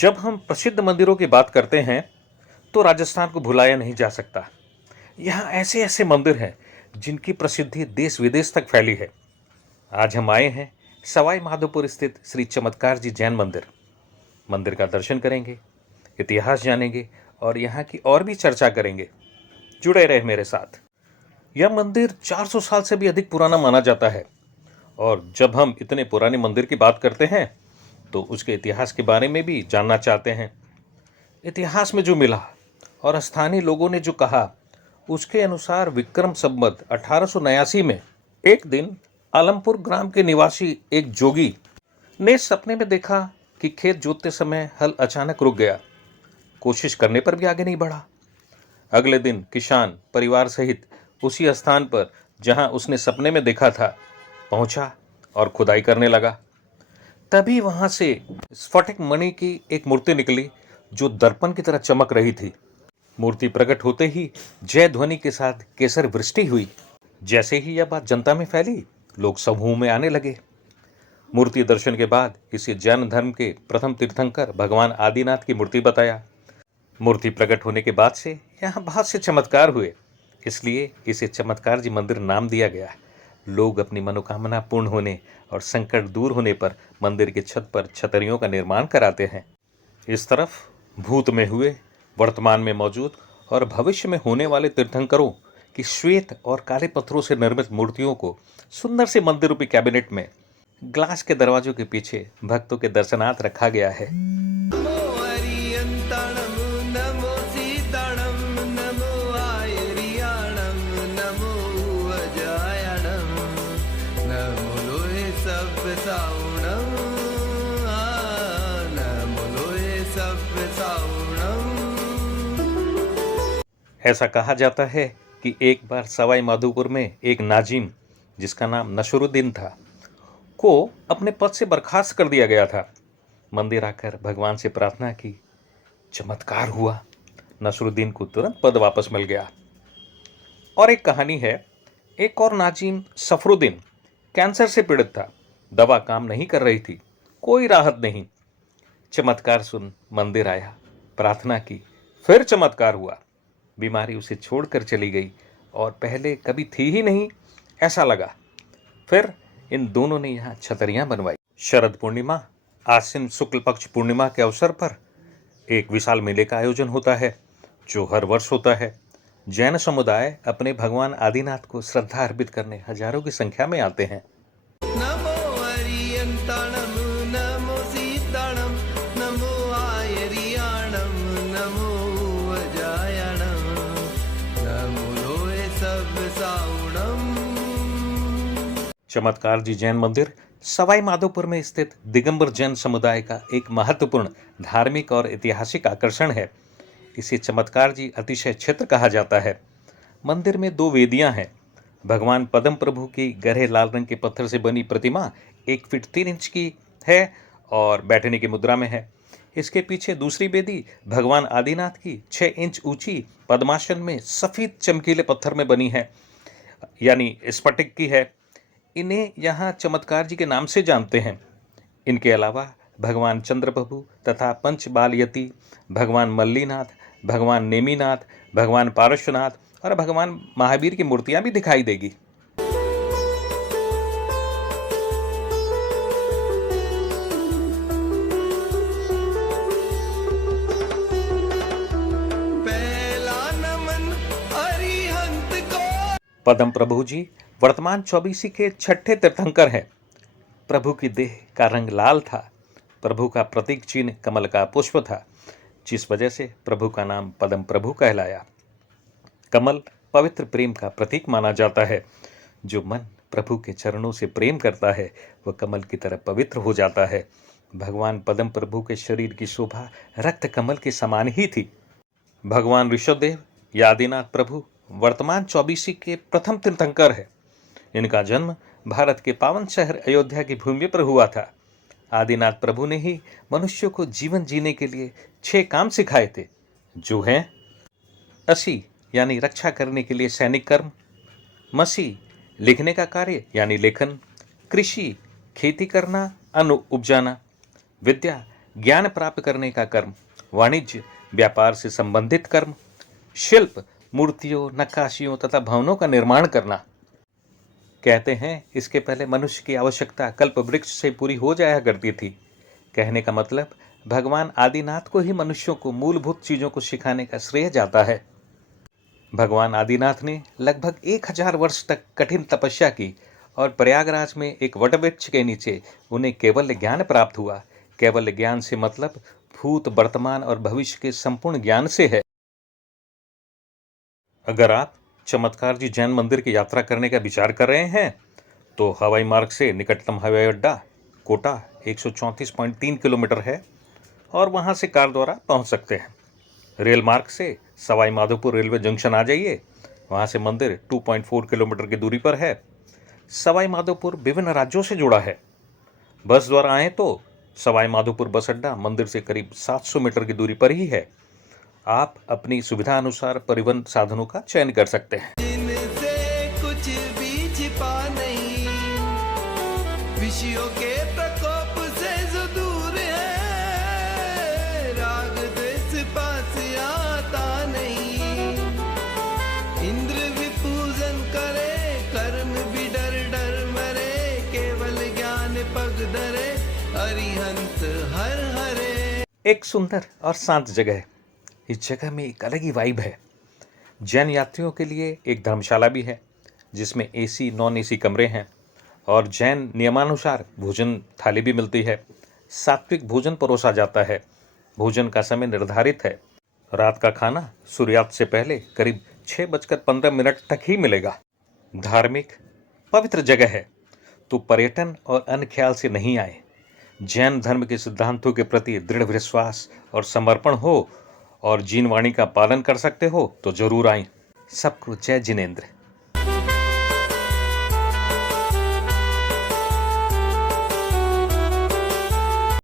जब हम प्रसिद्ध मंदिरों की बात करते हैं तो राजस्थान को भुलाया नहीं जा सकता। यहाँ ऐसे ऐसे मंदिर हैं जिनकी प्रसिद्धि देश विदेश तक फैली है। आज हम आए हैं सवाई माधोपुर स्थित श्री चमत्कार जी जैन मंदिर। मंदिर का दर्शन करेंगे, इतिहास जानेंगे और यहाँ की और भी चर्चा करेंगे। जुड़े रहे मेरे साथ। यह मंदिर 400 साल से भी अधिक पुराना माना जाता है और जब हम इतने पुराने मंदिर की बात करते हैं तो उसके इतिहास के बारे में भी जानना चाहते हैं। इतिहास में जो मिला और स्थानीय लोगों ने जो कहा, उसके अनुसार विक्रम संवत 1889 में एक दिन आलमपुर ग्राम के निवासी एक जोगी ने सपने में देखा कि खेत जोतते समय हल अचानक रुक गया। कोशिश करने पर भी आगे नहीं बढ़ा। अगले दिन किसान परिवार सहित उसी स्थान पर जहां उसने सपने में देखा था पहुंचा और खुदाई करने लगा। तभी वहां से स्फटिक मणि की एक मूर्ति निकली जो दर्पण की तरह चमक रही थी। मूर्ति प्रकट होते ही जय ध्वनि के साथ केसर वृष्टि हुई। जैसे ही यह बात जनता में फैली, लोग समूह में आने लगे। मूर्ति दर्शन के बाद इसे जैन धर्म के प्रथम तीर्थंकर भगवान आदिनाथ की मूर्ति बताया। मूर्ति प्रकट होने के बाद से यहाँ बहुत से चमत्कार हुए, इसलिए इसे चमत्कार जी मंदिर नाम दिया गया। लोग अपनी मनोकामना पूर्ण होने और संकट दूर होने पर मंदिर की छत पर छतरियों का निर्माण कराते हैं। इस तरफ भूत में हुए, वर्तमान में मौजूद और भविष्य में होने वाले तीर्थंकरों की श्वेत और काले पत्थरों से निर्मित मूर्तियों को सुंदर से मंदिर रूपी कैबिनेट में ग्लास के दरवाजों के पीछे भक्तों के दर्शनार्थ रखा गया है। ऐसा कहा जाता है कि एक बार सवाई माधोपुर में एक नाजिम, जिसका नाम नसरुद्दीन था, को अपने पद से बर्खास्त कर दिया गया था। मंदिर आकर भगवान से प्रार्थना की, चमत्कार हुआ। नसरुद्दीन को तुरंत पद वापस मिल गया। और एक कहानी है, एक और नाजिम सफरुद्दीन कैंसर से पीड़ित था। दवा काम नहीं कर रही थी, कोई राहत नहीं। चमत्कार सुन मंदिर आया, प्रार्थना की, फिर चमत्कार हुआ। बीमारी उसे छोड़कर चली गई और पहले कभी थी ही नहीं ऐसा लगा। फिर इन दोनों ने यहाँ छतरियां बनवाई। शरद पूर्णिमा, आश्विन शुक्ल पक्ष पूर्णिमा के अवसर पर एक विशाल मेले का आयोजन होता है जो हर वर्ष होता है। जैन समुदाय अपने भगवान आदिनाथ को श्रद्धा अर्पित करने हजारों की संख्या में आते हैं। चमत्कार जी जैन मंदिर सवाई माधोपुर में स्थित दिगंबर जैन समुदाय का एक महत्वपूर्ण धार्मिक और ऐतिहासिक आकर्षण है। इसे चमत्कार जी अतिशय क्षेत्र कहा जाता है। मंदिर में 2 वेदियां हैं। भगवान पद्म प्रभु की गहरे लाल रंग के पत्थर से बनी प्रतिमा 1 फीट 3 इंच की है और बैठने की मुद्रा में है। इसके पीछे दूसरी वेदी भगवान आदिनाथ की 6 इंच ऊंची पद्मासन में सफेद चमकीले पत्थर में बनी है, यानी स्फटिक की है। इन्हें यहाँ चमत्कार जी के नाम से जानते हैं। इनके अलावा भगवान चंद्रप्रभु तथा पंच बालयती, भगवान मल्लीनाथ, भगवान नेमीनाथ, भगवान पार्श्वनाथ और भगवान महावीर की मूर्तियां भी दिखाई देगी। पद्म प्रभु जी वर्तमान 24 के 6ठे तीर्थंकर हैं। प्रभु की देह का रंग लाल था। प्रभु का प्रतीक चिन्ह कमल का पुष्प था, जिस वजह से प्रभु का नाम पद्म प्रभु कहलाया। कमल पवित्र प्रेम का प्रतीक माना जाता है। जो मन प्रभु के चरणों से प्रेम करता है वह कमल की तरह पवित्र हो जाता है। भगवान पद्म प्रभु के शरीर की शोभा रक्त कमल के समान ही थी। भगवान ऋषभदेव या आदिनाथ प्रभु वर्तमान 24 के प्रथम तीर्थंकर है। इनका जन्म भारत के पावन शहर अयोध्या की भूमि पर हुआ था। आदिनाथ प्रभु ने ही मनुष्य को जीवन जीने के लिए 6 काम सिखाए थे, जो हैं असी यानी रक्षा करने के लिए सैनिक कर्म, मसी लिखने का कार्य यानी लेखन, कृषि खेती करना, अन्न उपजाना, विद्या ज्ञान प्राप्त करने का कर्म, वाणिज्य, व्यापार से संबंधित कर्म, शिल्प, मूर्तियों, नक्काशियों तथा भवनों का निर्माण करना। कहते हैं इसके पहले मनुष्य की आवश्यकता कल्प वृक्ष से पूरी हो जाया करती थी। कहने का मतलब भगवान आदिनाथ को ही मनुष्यों को मूलभूत चीजों को सिखाने का श्रेय जाता है। भगवान आदिनाथ ने लगभग 1000 वर्ष तक कठिन तपस्या की और प्रयागराज में एक वटवृक्ष के नीचे उन्हें केवल ज्ञान प्राप्त हुआ। केवल ज्ञान से मतलब भूत, वर्तमान और भविष्य के संपूर्ण ज्ञान से है। अगर आप चमत्कार जी जैन मंदिर की यात्रा करने का विचार कर रहे हैं तो हवाई मार्ग से निकटतम हवाई अड्डा कोटा 134.3 किलोमीटर है और वहां से कार द्वारा पहुंच सकते हैं। रेल मार्ग से सवाई माधोपुर रेलवे जंक्शन आ जाइए, वहां से मंदिर 2.4 किलोमीटर की दूरी पर है। सवाई माधोपुर विभिन्न राज्यों से जुड़ा है। बस द्वारा आए तो सवाई माधोपुर बस अड्डा मंदिर से करीब 700 मीटर की दूरी पर ही है। आप अपनी सुविधा अनुसार परिवहन साधनों का चयन कर सकते हैं। इनसे कुछ भी छिपा नहीं, विषयों के प्रकोप से जो दूर है, राग द्वेष पास आता नहीं। इंद्र भी पूजन करे, कर्म भी डर डर मरे, केवल ज्ञान पग धरे, अरिहंत हर हरे। एक सुंदर और शांत जगह है। इस जगह में एक अलग ही वाइब है। जैन यात्रियों के लिए एक धर्मशाला भी है जिसमें एसी नॉन एसी कमरे हैं और जैन नियमानुसार भोजन थाली भी मिलती है। सात्विक भोजन परोसा जाता है। भोजन का समय निर्धारित है। रात का खाना सूर्यास्त से पहले करीब 6:15 तक ही मिलेगा। धार्मिक पवित्र जगह है तो पर्यटन और अन्य ख्याल से नहीं आए। जैन धर्म के सिद्धांतों के प्रति दृढ़ विश्वास और समर्पण हो और जीन वाणी का पालन कर सकते हो तो जरूर आएं। सबको जय जिनेंद्र।